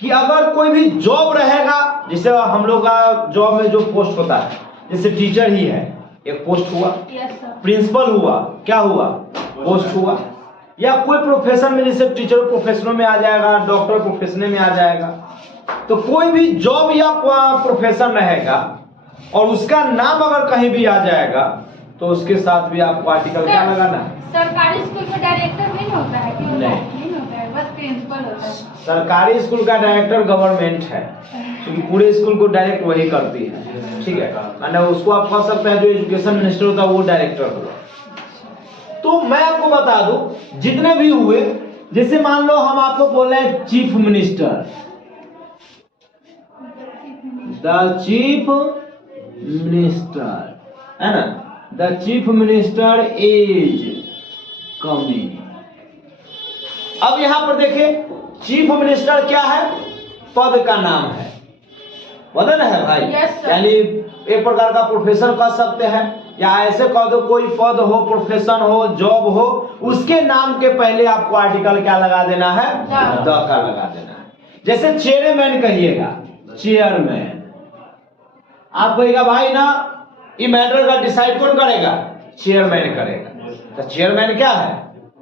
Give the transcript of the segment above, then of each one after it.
कि अगर कोई भी जॉब रहेगा, जैसे हम लोग का जॉब में जो पोस्ट होता है, जैसे टीचर ही है, एक पोस्ट हुआ, प्रिंसिपल हुआ, क्या हुआ, पोस्ट हुआ, या कोई प्रोफेशन में, जैसे टीचर प्रोफेशनल में आ जाएगा, डॉक्टर प्रोफेशन में आ जाएगा, तो कोई भी जॉब या प्रोफेशन रहेगा और उसका नाम अगर कहीं भी आ जाएगा तो उसके साथ भी आपको आर्टिकल क्या लगाना है? सरकारी स्कूल में डायरेक्टर नहीं होता है कि नहीं होता है, बस प्रिंसिपल होता है। सरकारी स्कूल का डायरेक्टर गवर्नमेंट है, क्योंकि पूरे स्कूल को डायरेक्ट वही करती है, ठीक है, माने उसको आप कह सकते हैं जो एजुकेशन मिनिस्टर होता है वो डायरेक्टर हुआ। तो मैं आपको बता दूं जितने भी हुए, जैसे मान लो हम आपको बोल रहे हैं chief minister, the chief minister, है ना, the chief minister is coming. अब यहां पर देखिए चीफ मिनिस्टर क्या है? पद का नाम है, बदल है भाई, यानी एक प्रकार का प्रोफेसर कह सकते हैं, या ऐसे कह दो कोई पद हो, प्रोफेशन हो, जॉब हो, उसके नाम के पहले आपको आर्टिकल क्या लगा देना है? द का लगा देना है। जैसे चेयरमैन कहिएगा, चेयरमैन, आप कहिएगा भाई ना ये मैटर का डिसाइड कौन करेगा? चेयरमैन करेगा। तो चेयरमैन क्या है?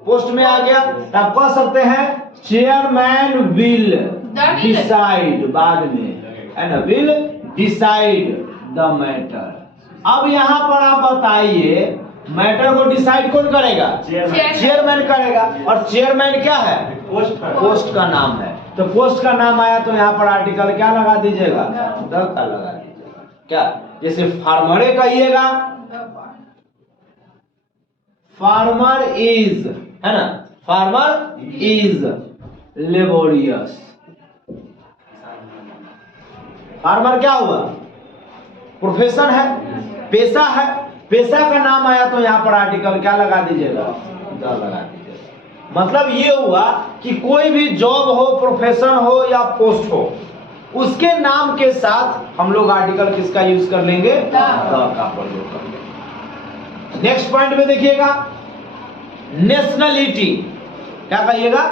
पोस्ट में आ गया, तो आप कह सकते हैं चेयरमैन विल डिसाइड, बाद में है ना, विल डिसाइड द मैटर। अब यहाँ पर आप बताइए मैटर को डिसाइड कौन करेगा? चेयरमैन करेगा। और चेयरमैन क्या है? पोस्ट का नाम है। तो पोस्ट का नाम आया तो यहाँ पर आर्टिकल क्या लगा दीजिएगा? द का लगा दीजिएगा। क्या? जैसे फार्मरे कहिएगा, फार्मर इज, है ना, फार्मर इज लेबोरियस। फार्मर क्या हुआ? प्रोफेशन है, पेशा है, पेशा का नाम आया तो यहाँ पर आर्टिकल क्या लगा दीजिएगा? द लगा दीजिएगा। मतलब ये हुआ कि कोई भी जॉब हो, प्रोफेशन हो या पोस्ट हो, उसके नाम के साथ हम लोग आर्टिकल किसका यूज कर लेंगे? द का प्रयोग कर लेंगे। नेक्स्ट पॉइंट में देखिएगा, नेशनलिटी। क्या कहिएगा?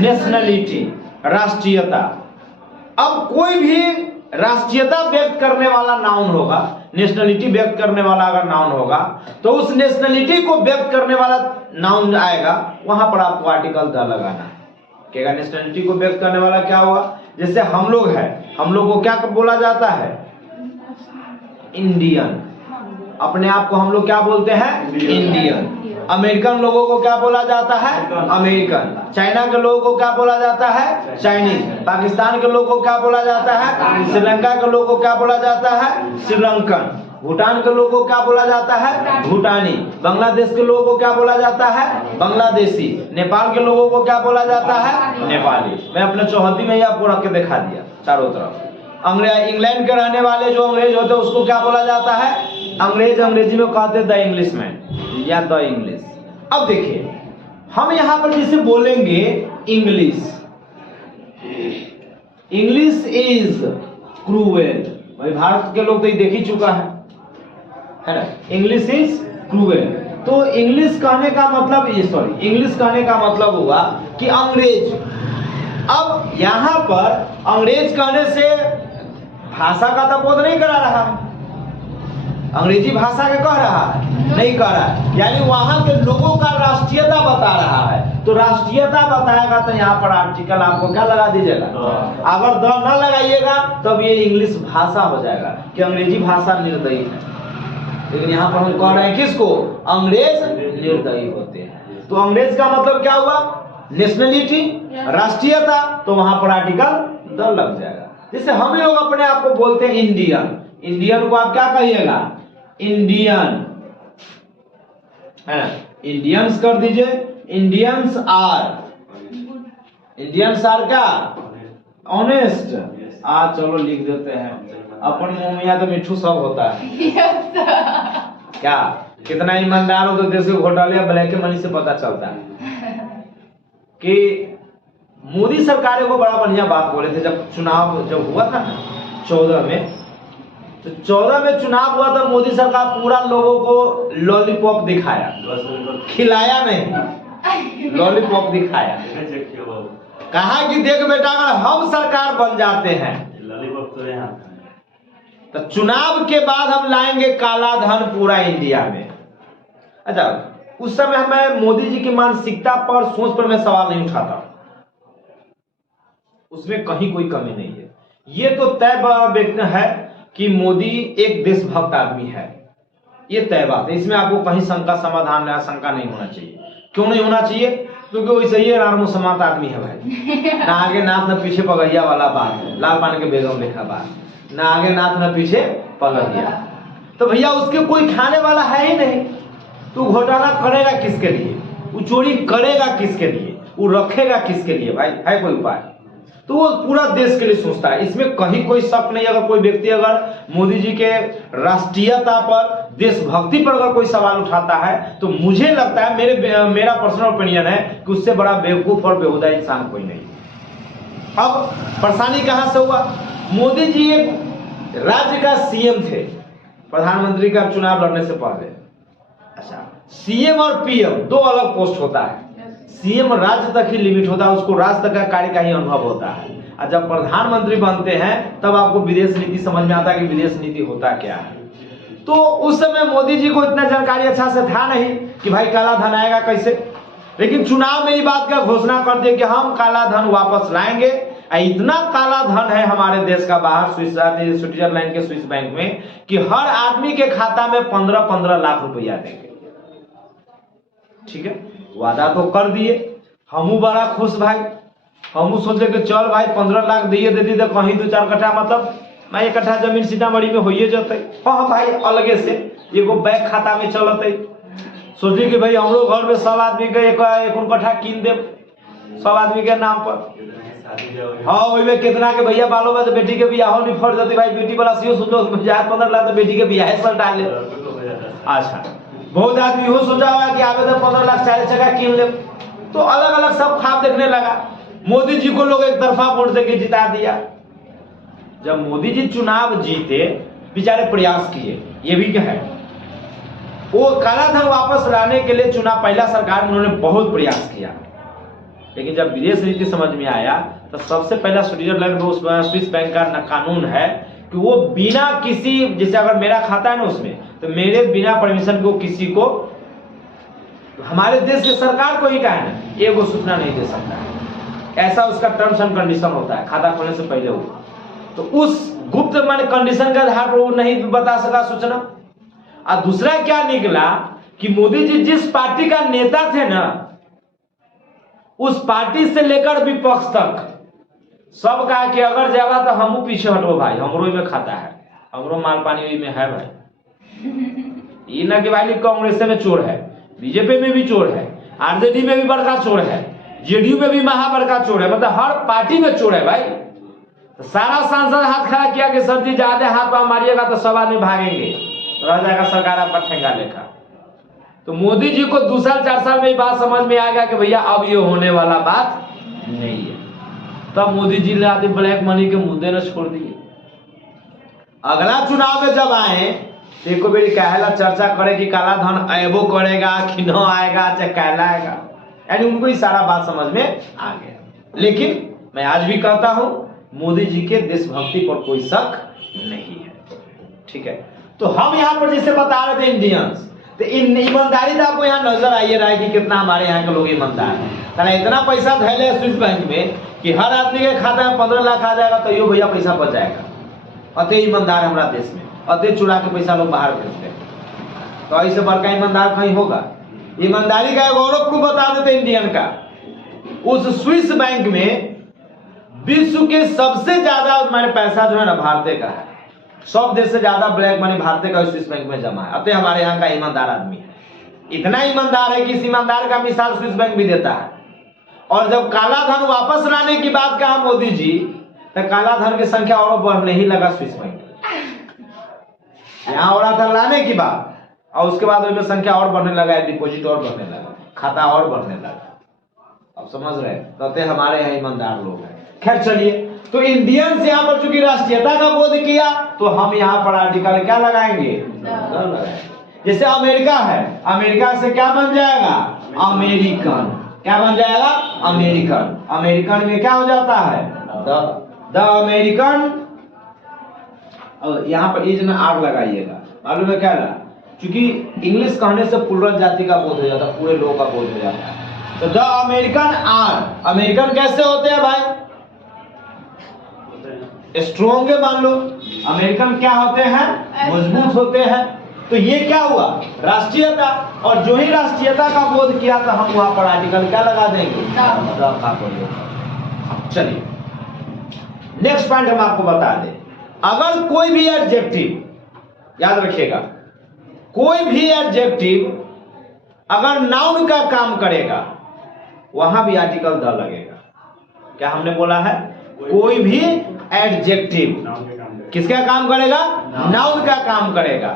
नेशनलिटी, राष्ट्रीयता। अब कोई भी राष्ट्रीयता व्यक्त करने वाला नाउन होगा, नेशनलिटी व्यक्त करने वाला अगर नाउन होगा, तो उस नेशनलिटी को व्यक्त करने वाला नाउन आएगा, वहां पर आपको आर्टिकल द लगाना है। क्या नेशनलिटी को व्यक्त करने वाला क्या होगा? जैसे हम लोग है, हम लोग को क्या बोला जाता है? इंडियन। अपने आप को हम लोग क्या बोलते हैं? इंडियन। अमेरिकन लोगों को क्या बोला जाता है? अमेरिकन। चाइना के लोगों को क्या बोला जाता है? चाइनीज। पाकिस्तान के लोगों को क्या बोला जाता है? श्रीलंका के लोगों को क्या बोला जाता है? श्रीलंकन। भूटान के लोगों को क्या बोला जाता है? भूटानी। बांग्लादेश के लोगों को क्या बोला जाता है? बांग्लादेशी। नेपाल के लोगों को क्या बोला जाता है? नेपाली। मैं अपने चौहद्दी में आपको रख के दिखा दिया चारों तरफ। इंग्लैंड के रहने वाले जो अंग्रेज होते हैं उसको क्या बोला जाता है? अंग्रेज। अंग्रेजी में कहते हैं द इंग्लिशमैन या द इंग्लिश। अब देखिए हम यहां पर जिसे बोलेंगे इंग्लिश, इंग्लिश इज क्रूएल। भाई भारत के लोग तो ये देख ही चुका है ना, इंग्लिश इज क्रूएल। तो इंग्लिश कहने का मतलब, ये सॉरी, इंग्लिश कहने का मतलब हुआ कि अंग्रेज। अब यहां पर अंग्रेज कहने से भाषा का तो बोध नहीं करा रहा, अंग्रेजी भाषा का कह रहा है, नहीं कह रहा है, यानी वहां के लोगों का राष्ट्रीयता बता रहा है। तो राष्ट्रीयता बताएगा तो यहाँ पर आर्टिकल आपको क्या लगा दीजिएगा? अगर द न लगाइएगा तब ये इंग्लिश भाषा हो जाएगा कि अंग्रेजी भाषा निर्दयी है। लेकिन यहाँ पर हम कह रहे हैं किसको? अंग्रेज निर्दयी होते हैं। तो अंग्रेज का मतलब क्या हुआ? नेशनलिटी, राष्ट्रीयता। तो वहां पर आर्टिकल द लग जाएगा। जैसे हम लोग अपने आप को बोलते हैं इंडियन, इंडियन को आप क्या कहिएगा? इंडियन, है ना, इंडियंस कर दीजिए। इंडियंस आर, इंडियंस आर क्या? ऑनेस्ट। चलो लिख देते हैं, अपन मुंह में तो मिठू सब होता है। क्या कितना ईमानदार हो तो देश के घोटाले या ब्लैक मनी से पता चलता है। कि मोदी सरकार को बड़ा बढ़िया बात बोले थे जब चुनाव हुआ था ना 14 में, तो 14 में चुनाव हुआ था, मोदी सरकार पूरा लोगों को लॉलीपॉप दिखाया, खिलाया नहीं, लॉलीपॉप दिखाया। कहा कि देख बेटा अगर हम सरकार बन जाते हैं तो चुनाव के बाद हम लाएंगे काला धन पूरा इंडिया में। अच्छा, उस समय मैं मोदी जी की मानसिकता पर, सोच पर मैं सवाल नहीं उठाता, उसमें कहीं कोई कमी नहीं है। ये तो तय व्यक्ति है कि मोदी एक देशभक्त आदमी है, ये तय बात है, इसमें आपको कहीं शंका समाधान या शंका नहीं होना चाहिए। क्यों नहीं होना चाहिए? क्योंकि वैसे ही राम समात आदमी है भाई, ना आगे नाथ न पीछे पगड़िया वाला बात है, लाल पान के बेगम लिखा बात, ना आगे नाथ न पीछे पगड़िया। तो भैया उसके कोई खाने वाला है ही नहीं, तू घोटाला करेगा किसके लिए, वो चोरी करेगा किसके लिए, वो रखेगा किसके लिए भाई? है कोई उपाय? तो वो पूरा देश के लिए सोचता है, इसमें कहीं कोई शक नहीं। अगर कोई व्यक्ति अगर मोदी जी के राष्ट्रीयता पर, देशभक्ति पर अगर कोई सवाल उठाता है तो मुझे लगता है, मेरा पर्सनल ओपिनियन है कि उससे बड़ा बेवकूफ और बेहुदा इंसान कोई नहीं। अब परेशानी कहां से हुआ? मोदी जी एक राज्य का सीएम थे, प्रधानमंत्री का चुनाव लड़ने से पहले। अच्छा, सीएम और पीएम दो अलग पोस्ट होता है। सीएम राज्य तक ही लिमिट होता है, उसको राज्य तक का कार्य का ही अनुभव होता है। और जब प्रधानमंत्री बनते हैं तब आपको विदेश नीति समझ में आता है कि विदेश नीति होता क्या है। तो उस समय मोदी जी को इतना जानकारी अच्छा से था नहीं कि भाई काला धन आएगा कैसे, लेकिन चुनाव में ये बात का घोषणा कर दिया कि हम काला धन वापस लाएंगे। इतना काला धन है हमारे देश का बाहर स्विट्जरलैंड के स्विस बैंक में कि हर आदमी के खाता में 15-15 लाख रुपया देंगे। ठीक है, वादा तो कर दिए, हमू बड़ा खुश भाई, हमू सोचे कि चल भाई 15 लाख दिए देती तो कहीं 2-4 कट्ठा, मतलब मैं 1 कट्ठा जमीन सीतामढ़ी में होइए जाते। हाँ भाई, अलगे से एगो बैंक खाता में चलते। सोचे कि भाई हमरो घर में सब आदमी के एक कट्ठा कीन दे, सब आदमी के नाम पर। हाँ, वही कितना के भैया बालो में तो बेटी के बियाह नहीं फट जाती भाई, बेटी वाला सीओ सोचो 15 लाख तो बेटी के बियाह पर डाल ले। अच्छा, बहुत आदमी हो सोचा हुआ कि आगे तो 15 लाख 4 जगह कीन ले। तो अलग अलग सब ख्वाब देखने लगा। मोदी जी को लोग एक तरफा वोट देके जिता दिया। जब मोदी जी चुनाव जीते, बेचारे प्रयास किए, ये भी क्या है, वो काला धन वापस लाने के लिए चुनाव, पहला सरकार में उन्होंने बहुत प्रयास किया। लेकिन जब विदेश नीति समझ में आया तो सबसे पहला स्विट्जरलैंड में उस स्विस बैंक का कानून है कि वो बिना किसी, जैसे अगर मेरा खाता है ना उसमें, तो मेरे बिना परमिशन को किसी को, हमारे देश की सरकार को ही कहा है ना, एगो सूचना नहीं दे सकता है। ऐसा उसका टर्म्स एंड कंडीशन होता है, खाता खोलने से पहले होगा। तो उस गुप्त माने कंडीशन के आधार पर वो नहीं बता सका सूचना। और दूसरा क्या निकला कि मोदी जी जिस पार्टी का नेता थे ना, उस पार्टी से लेकर विपक्ष तक सब कहा कि अगर जाएगा तो हमू पीछे हटो भाई, हमरो में खाता है, हमरो माल पानी में है भाई। ये ना कि भाई कांग्रेस में चोर है, बीजेपी में भी चोर है, आरजेडी में भी बड़का चोर है, जेडीयू में भी महा बड़का चोर है, मतलब हर पार्टी में चोर है भाई। तो सारा सांसद हाथ खड़ा किया कि सर जी ज्यादा हाथ पांव मारिएगा तो सब आदमी भागेंगे, रह जाएगा सरकार आपका ठेंगा लेखा। तो मोदी जी को 2 साल 4 साल में ये बात समझ में आ गया कि भैया अब ये होने वाला बात नहीं है। तब मोदी जी ने आदि ब्लैक मनी के मुद्दे न छोड़ दिए। अगला चुनाव में जब आए तो एको बेरी कहला चर्चा करे कि काला धन आएबो करेगा कि न आएगा, चाहे कहला आएगा, यानी उनको ही सारा बात समझ में आ गया। लेकिन मैं आज भी कहता हूं मोदी जी के देशभक्ति पर कोई शक नहीं है। ठीक है, तो हम यहाँ पर जैसे बता रहे थे इंडियंस, तो ईमानदारी तो आपको यहाँ नजर आइए रहा है कि कितना हमारे यहाँ के लोग ईमानदार हैं। इतना पैसा धैले स्विस बैंक में कि हर आदमी के खाता में 15 लाख आ जाएगा तो यो भैया पैसा बच जाएगा। अतः ईमानदार हमारा देश में, अतः चुरा के पैसा लोग बाहर भेजते हैं। तो ऐसे बड़का ईमानदार कहीं होगा? ईमानदारी का एक और आपको बता देते इंडियन का, उस स्विस बैंक में विश्व के सबसे ज्यादा माने पैसा जो है ना भारतीय का है। सब देश से ज्यादा ब्लैक मनी भारतीय का स्विस बैंक में जमा है। अतः हमारे यहाँ का ईमानदार आदमी है, इतना ईमानदार है कि इस ईमानदार का मिसाल स्विस बैंक भी देता है। और जब काला धन वापस लाने की बात कहा मोदी जी, तो काला धन की संख्या और बढ़ने ही लगा स्विस बैंक। यहाँ हो रहा था लाने की बात, और उसके बाद उसमें संख्या और बढ़ने लगा, डिपॉजिट और बढ़ने लगा, खाता और बढ़ने लगा। अब समझ रहे हैं, तो हमारे यहाँ ईमानदार लोग हैं। खैर चलिए, तो इंडियंस यहाँ पर चूंकि राष्ट्रीयता का बोध किया तो हम यहाँ पर आर्टिकल क्या लगाएंगे? जैसे अमेरिका है, अमेरिका से क्या बन जाएगा? अमेरिकन। क्या बन जाएगा? अमेरिकन। अमेरिकन में क्या हो जाता है? The American. और यहाँ पर इज में आर लगाइएगा, मालूम है क्या लगा? क्योंकि इंग्लिश कहने से प्लुरल जाति का बोध हो जाता है, पूरे लोग का बोध हो जाता है। तो द अमेरिकन आर, अमेरिकन कैसे होते हैं भाई? स्ट्रॉन्ग मान लो। अमेरिकन क्या होते हैं? मजबूत होते हैं। तो ये क्या हुआ? राष्ट्रीयता। और जो ही राष्ट्रीयता का बोध किया तो हम वहां पर आर्टिकल क्या लगा देंगे? द का प्रयोग। चलिए नेक्स्ट पॉइंट हम आपको बता दें, अगर कोई भी एडजेक्टिव, याद रखिएगा, कोई भी एडजेक्टिव अगर नाउन का काम करेगा वहां भी आर्टिकल द लगेगा। क्या हमने बोला है? कोई भी एडजेक्टिव किसका काम करेगा? नाउन का काम करेगा।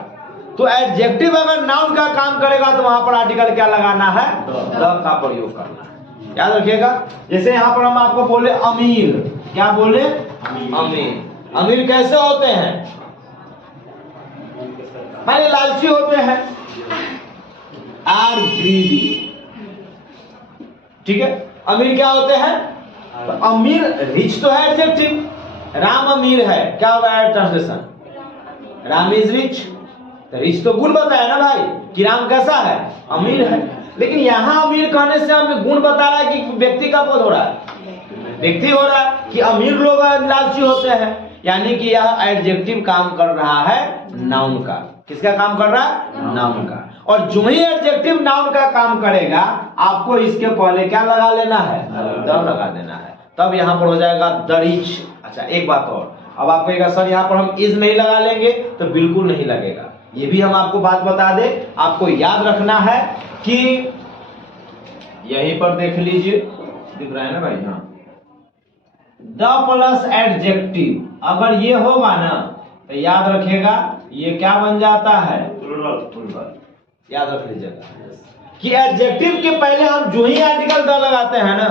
तो एडजेक्टिव अगर नाउन का काम करेगा तो वहां पर आर्टिकल क्या लगाना है? द का प्रयोग करना है। याद रखिएगा। जैसे यहां पर हम आपको बोले अमीर, क्या बोले? अमीर। अमीर कैसे होते हैं? पहले लालची होते हैं, आर ग्रीडी। ठीक है, अमीर क्या होते हैं? तो अमीर रिच तो है एडजेक्टिव। राम अमीर है, क्या होगा ट्रांसलेशन? Ram is rich. तो रिच तो गुण बताया ना भाई कि राम कैसा है? अमीर है। लेकिन यहाँ अमीर कहने से हमें गुण बता रहा है कि व्यक्ति का बोध हो रहा है, व्यक्ति हो रहा है कि अमीर लोग लालची होते हैं। यानी कि यह एडजेक्टिव काम कर रहा है नाउन का। किसका काम कर रहा है? नाउन का। और जो ही एडजेक्टिव नाउन का काम करेगा आपको इसके पहले क्या लगा लेना है? द लगा देना है। तब यहाँ पर हो जाएगा द रिच। अच्छा एक बात और, अब आप कहेगा सर यहाँ पर हम इज नहीं लगा लेंगे, तो बिल्कुल नहीं लगेगा। ये भी हम आपको बात बता दे, आपको याद रखना है कि यहीं पर देख लीजिए, दिख रहा है ना भाई? हाँ, द प्लस एडजेक्टिव अगर ये होगा ना तो याद रखिएगा ये क्या बन जाता है? प्लुरल। याद रख लीजिएगा कि एडजेक्टिव के पहले हम जो ही आर्टिकल द लगाते हैं ना,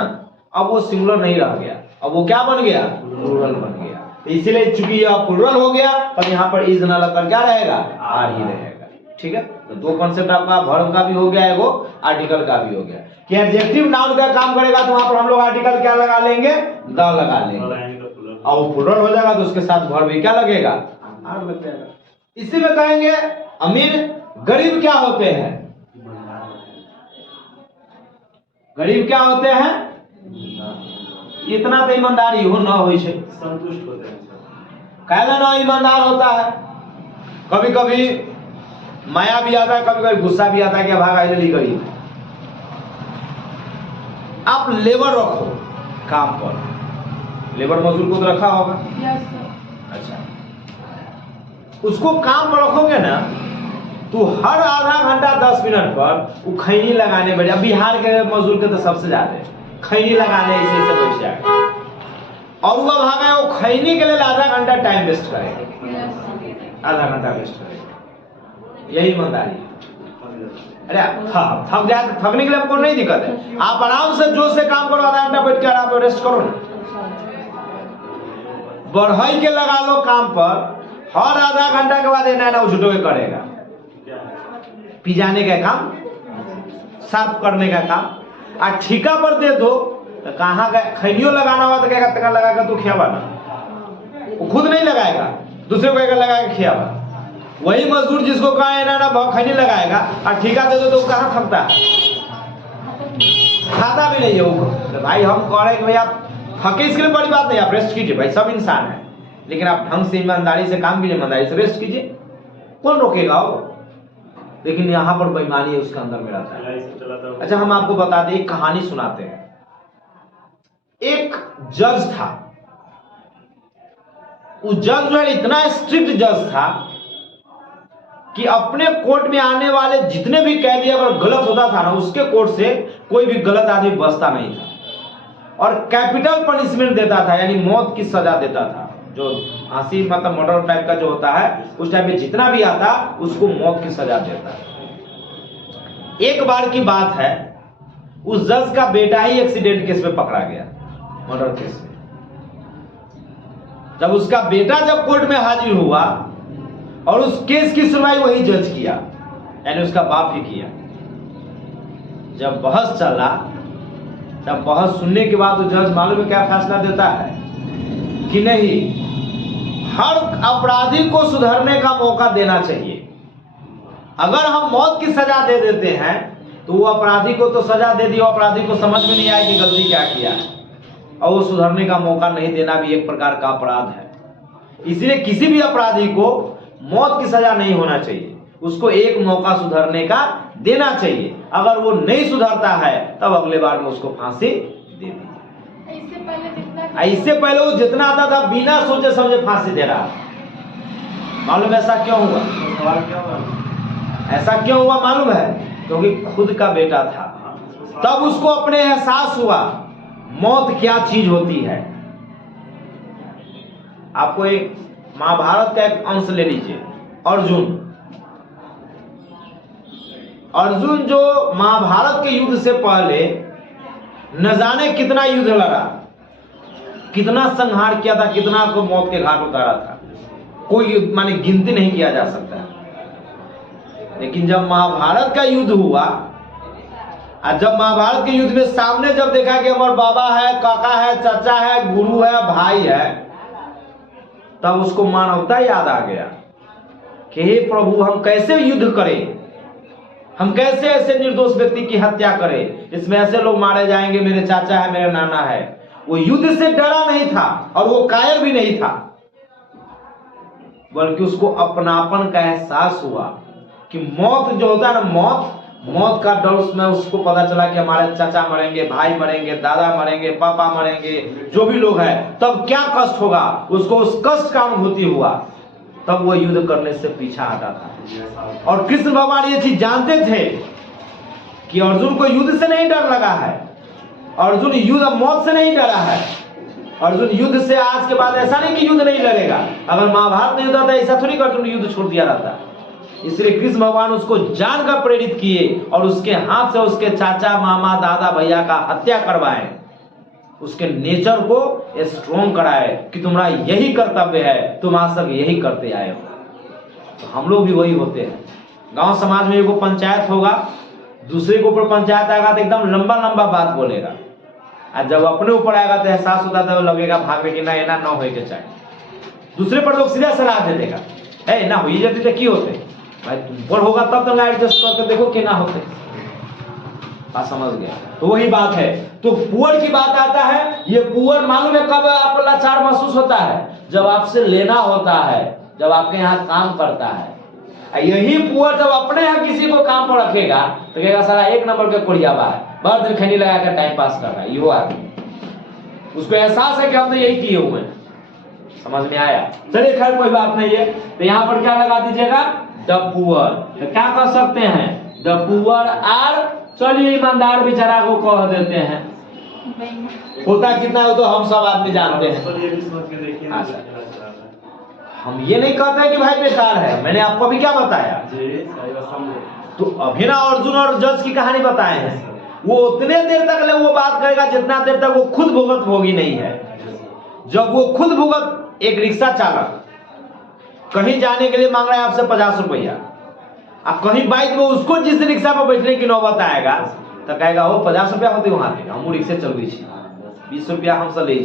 अब वो सिंगुलर नहीं रह गया, अब वो क्या बन गया? प्लुरल बन गया। तो इसीलिए चूंकि यह प्लुरल हो गया और यहाँ पर इज ना लगकर क्या रहेगा? आर ही रहेगा। ठीक है, तो दो कॉन्सेप्ट आपका, वर्ब का भी हो गया, एगो आर्टिकल का भी हो गया कि एडजेक्टिव नाउन का काम करेगा तो वहां पर हम लोग आर्टिकल क्या लगा लेंगे? द लगा लेंगे। और वो प्लुरल हो जाएगा तो उसके साथ वर्ब भी क्या लगेगा? आर लग जाएगा। इसी में कहेंगे अमीर। गरीब क्या होते हैं? गरीब क्या होते हैं? इतना तो ईमानदारी हो ना हो, संतुष्ट होते हैं। कहना ना ईमानदार होता है। कभी कभी माया भी आता है, कभी कभी गुस्सा भी आता है कि भागा इधर गरीब। आप लेबर रखो काम पर, लेबर मजदूर को तो रखा होगा। अच्छा, उसको काम पर रखोगे ना तो हर आधा घंटा 10 मिनट पर वो खैनी लगाने बैठे। अब बिहार के मजदूर के तो सबसे ज्यादा खैनी लगाने ऐसे बैठ जाएगा और वो भागा वो खैनी के लिए आधा घंटा टाइम वेस्ट करेगा, आधा घंटा वेस्ट करेगा। यही ईमानदारी। अरे थक जाए तो थकने के लिए हमको नहीं दिक्कत है, आप आराम से जोश से काम करो, आधा घंटा बैठ के आराम से रेस्ट करो ना। बढ़ई के लगा लो काम पर, हर आधा घंटा के बाद ना वो झूठो के करेगा, पिजाने का काम, साफ करने का काम। और ठिका पर दे दो तो कहाँ गए? खैनियों लगाना हुआ तो क्या तक लगाएगा तो खियावा ना, वो खुद नहीं लगाएगा, दूसरे को लगाएगा खियावा। वही मजदूर जिसको कहा ना खैनी लगाएगा और ठिका दे दो तो कहाँ थकता है? खाता भी नहीं है वो। तो भाई हम कह रहे हैं कि भाई आप थके इसके लिए बड़ी बात नहीं, आप रेस्ट कीजिए भाई, सब इंसान है, लेकिन आप ढंग से ईमानदारी से काम कीजिए, ईमानदारी से रेस्ट कीजिए, कौन रोकेगा वो? लेकिन यहाँ पर बेईमानी है उसके अंदर में रहता है। अच्छा हम आपको बता दें, एक कहानी सुनाते हैं। एक जज था, वो जज जो है इतना स्ट्रिक्ट जज था कि अपने कोर्ट में आने वाले जितने भी कैदी अगर गलत होता था ना, उसके कोर्ट से कोई भी गलत आदमी बचता नहीं था और कैपिटल पनिशमेंट देता था, यानी मौत की सजा देता था। जो फांसी मतलब मर्डर टाइप का जो होता है उस टाइप में जितना भी आता उसको मौत की सजा देता है। एक बार की बात है, उस जज का बेटा ही एक्सीडेंट केस में पकड़ा गया, मर्डर केस में। जब उसका बेटा जब कोर्ट में हाजिर हुआ और उस केस की सुनवाई वही जज किया, यानी उसका बाप ही किया। जब बहस चला जब बहस सुनने के बाद तो जज मालूम है क्या फैसला देता है कि नहीं, हर अपराधी को सुधरने का मौका देना चाहिए। अगर हम मौत की सजा दे देते हैं तो वो अपराधी को तो सजा दे दी, अपराधी को समझ में नहीं आए कि गलती क्या किया है, और वो सुधरने का मौका नहीं देना भी एक प्रकार का अपराध है। इसलिए किसी भी अपराधी को मौत की सजा नहीं होना चाहिए, उसको एक मौका सुधरने का देना चाहिए। अगर वो नहीं सुधरता है तब अगले बार में उसको फांसी दे दी। इससे पहले वो जितना आता था बिना सोचे समझे फांसी दे रहा। मालूम ऐसा क्यों हुआ? ऐसा क्यों हुआ मालूम है? क्योंकि खुद का बेटा था, तब उसको अपने एहसास हुआ मौत क्या चीज होती है। आपको एक महाभारत का एक अंश ले लीजिए। अर्जुन जो महाभारत के युद्ध से पहले न जाने कितना युद्ध लड़ा, कितना संहार किया था, कितना को मौत के घाट उतारा था, कोई माने गिनती नहीं किया जा सकता। लेकिन जब महाभारत का युद्ध हुआ, और जब महाभारत के युद्ध में सामने जब देखा कि हमारा बाबा है, काका है, चाचा है, गुरु है, भाई है, तब उसको मानवता याद आ गया कि हे प्रभु, हम कैसे युद्ध करें, हम कैसे ऐसे निर्दोष व्यक्ति की हत्या करें, इसमें ऐसे लोग मारे जाएंगे, मेरे चाचा है, मेरे नाना है। वो युद्ध से डरा नहीं था और वो कायर भी नहीं था, बल्कि उसको अपनापन का एहसास हुआ कि मौत जो होता है ना, मौत का डर उसमें उसको पता चला कि हमारे चाचा मरेंगे, भाई मरेंगे, दादा मरेंगे, पापा मरेंगे, जो भी लोग हैं, तब क्या कष्ट होगा, उसको उस कष्ट का अनुभूति हुआ। तब वो युद्ध करने से पीछा हटा था। और कृष्ण भगवान ये चीज जानते थे कि अर्जुन को युद्ध से नहीं डर लगा है, अर्जुन युद्ध मौत से नहीं डरा है। अर्जुन युद्ध से आज के बाद ऐसा नहीं कि युद्ध नहीं लड़ेगा। अगर महाभारत नहीं होता था ऐसा थोड़ी अर्जुन युद्ध छोड़ दिया रहता। इसलिए कृष्ण भगवान उसको जानकर प्रेरित किए और उसके हाथ से उसके चाचा, मामा, दादा, भैया का हत्या करवाए, उसके नेचर को स्ट्रॉन्ग कराए कि तुम्हारा यही कर्तव्य है, तुम आज तक यही करते आए हो। तो हम लोग भी वही होते हैं। गांव समाज में एगो पंचायत होगा, दूसरे के ऊपर पंचायत आएगा तो एकदम लंबा लंबा बात बोलेगा, और जब अपने ऊपर आएगा तो एहसास होता था, लगेगा भागने की ना ना हो के चाहिए। दूसरे पर लोग सीधा सलाह दे देगा, है ना हुई जाती तो क्यों होते भाई, तुम पर होगा तब तो ना एडजस्ट करके देखो कि ना होते। समझ गया? तो वही बात है। तो पुअर की बात आता है। ये पुअर मालूम है कब आपको लाचार महसूस होता है? जब आपसे लेना होता है, जब आपके यहाँ काम करता है। यही पुअर जब अपने यहाँ किसी को काम पर रखेगा तो कहेगा साला एक नंबर के कोड़ियावा है, भर दिन खैनी लगा कर टाइम पास कर रहा है। यो आदमी, उसको एहसास है कि हम तो यही किए हुए हैं। समझ में आया? चलिए खैर कोई बात नहीं है। तो यहाँ पर क्या लगा दीजिएगा? The poor. तो क्या कर सकते हैं? द पुअर आर, चलिए ईमानदार बेचारा को कह देते हैं। होता कितना है तो हम सब आदमी जानते हैं। अच्छा, हम ये नहीं कहते कि भाई बेकार है। मैंने आपको अभी क्या बताया? तो अभी ना अर्जुन और जज की कहानी बताए हैं। वो उतने देर तक वो बात करेगा जितना देर तक वो खुद भुगत भोगी नहीं है। जब वो खुद भुगत, एक रिक्शा चालक कहीं जाने के लिए मांग रहा है आपसे 50 रुपया, अब कहीं बाइक में उसको जिस रिक्शा पर बैठने की नौबत आएगा तो कहेगा वो 50 रुपया होती वहां पे, हम रिक्शा चलबे 20 रुपया हमसे ले।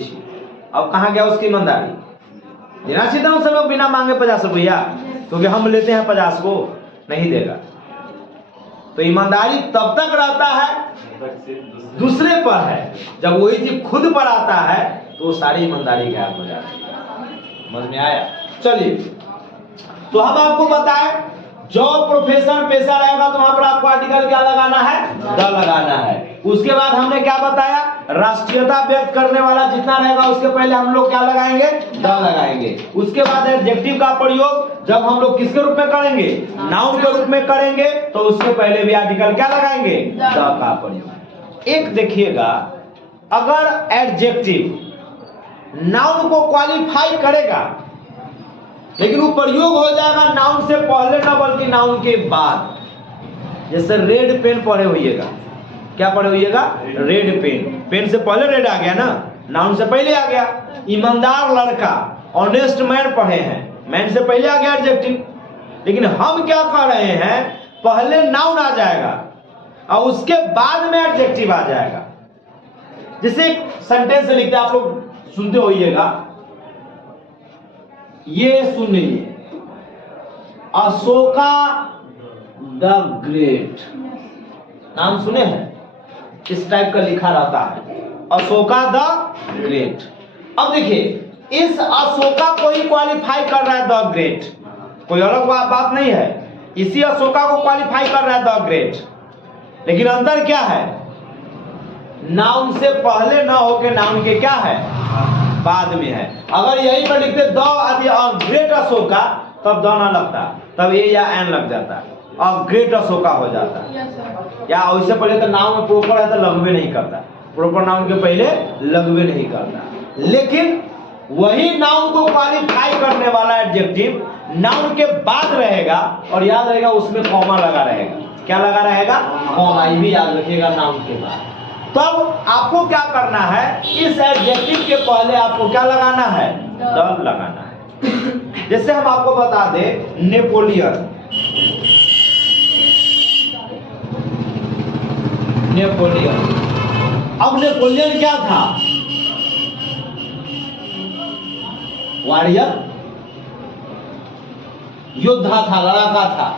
अब कहाँ गया उसकी ईमानदारी? देना चाहिए था उस समय बिना मांगे 50 रुपया, क्योंकि हम लेते हैं 50 को, नहीं देगा। तो ईमानदारी तब तक रहता है दूसरे पर है, जब वही चीज खुद पर आता है तो सारी ईमानदारी गायब हो जाती है। समझ में आया? चलिए, तो हम आपको बताएं, जॉब, प्रोफेशन, पेशा रहेगा तो वहां पर आपको आर्टिकल क्या लगाना है? द लगाना है। उसके बाद हमने क्या बताया? राष्ट्रीयता व्यक्त करने वाला जितना रहेगा उसके पहले हम लोग क्या लगाएंगे? द लगाएंगे। उसके बाद एडजेक्टिव का प्रयोग जब हम लोग किसके रूप में करेंगे? नाउन के रूप में करेंगे, तो उसके पहले भी आर्टिकल क्या लगाएंगे? द का प्रयोग। एक देखिएगा, अगर एडजेक्टिव नाउन को क्वालिफाई करेगा लेकिन वो प्रयोग हो जाएगा नाउन से पहले ना बल्कि नाउन के बाद। जैसे रेड पेन पढ़े होइएगा, क्या पढ़े होइएगा? Red pen. पेन से पहले रेड आ गया ना, नाउन से पहले आ गया। ईमानदार लड़का, ऑनेस्ट मैन पढ़े हैं, मैन से पहले आ गया एडजेक्टिव। लेकिन हम क्या कह रहे हैं? पहले नाउन आ जाएगा और उसके बाद में एडजेक्टिव आ जाएगा। जैसे सेंटेंस लिखते हैं, आप लोग सुनते होइएगा, ये सुनिए, अशोका द ग्रेट, नाम सुने हैं, इस टाइप का लिखा रहता है, अशोका द ग्रेट। अब देखिए इस अशोका को ही क्वालिफाई कर रहा है द ग्रेट, कोई अलग बात नहीं है, इसी अशोका को क्वालिफाई कर रहा है द ग्रेट। लेकिन अंतर क्या है, नाउन से पहले ना होके नाउन के क्या है, बाद में है। अगर यही पर लिखते द ग्रेट अशोका, तब द ना लगता, तब ए या एन लग जाता और ग्रेट अशोका हो जाता। Yes sir. या उससे पहले तो नाउन में प्रॉपर है तो लगवे नहीं करता, प्रॉपर नाउन के पहले लगवे नहीं करता। लेकिन वही नाउन को क्वालिफाई करने वाला एडजेक्टिव नाउन के बाद रहेगा, और याद रहेगा उसमें कॉमा लगा रहेगा। क्या लगा रहेगा, कॉमा, ये भी याद रखिएगा नाउन के बाद। तब आपको क्या करना है, इस एडजेक्टिव के पहले आपको क्या लगाना है, द लगाना है। जैसे हम आपको बता दें नेपोलियन, नेपोलियन, अब नेपोलियन क्या था, वॉरियर, योद्धा था, लड़ाका था।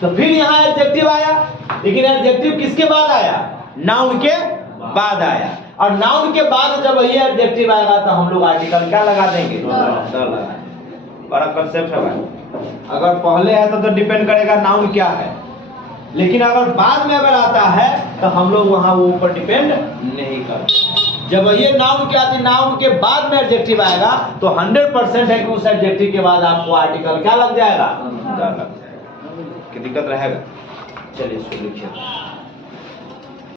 तो फिर यहां एडजेक्टिव आया, लेकिन एडजेक्टिव किसके बाद आया, नाउन के बाद आया। और नाउन के बाद जब ये एडजेक्टिव आएगा तो हम लोग आर्टिकल क्या लगा देंगे, द लगा देंगे। बड़ा कंसेप्ट है भाई। अगर पहले है तो डिपेंड करेगा नाउन क्या है, लेकिन अगर बाद में अगर आता है तो हम लोग वहां वो ऊपर डिपेंड नहीं करते। जब ये नाउन क्या थी, नाउन के बाद में एडजेक्टिव आएगा तो 100% है कि उस एडजेक्टिव के बाद आपको आर्टिकल क्या लग जाएगा, द लग जाएगा। कि दिक्कत रहेगा। चलिए इसको लिखिए।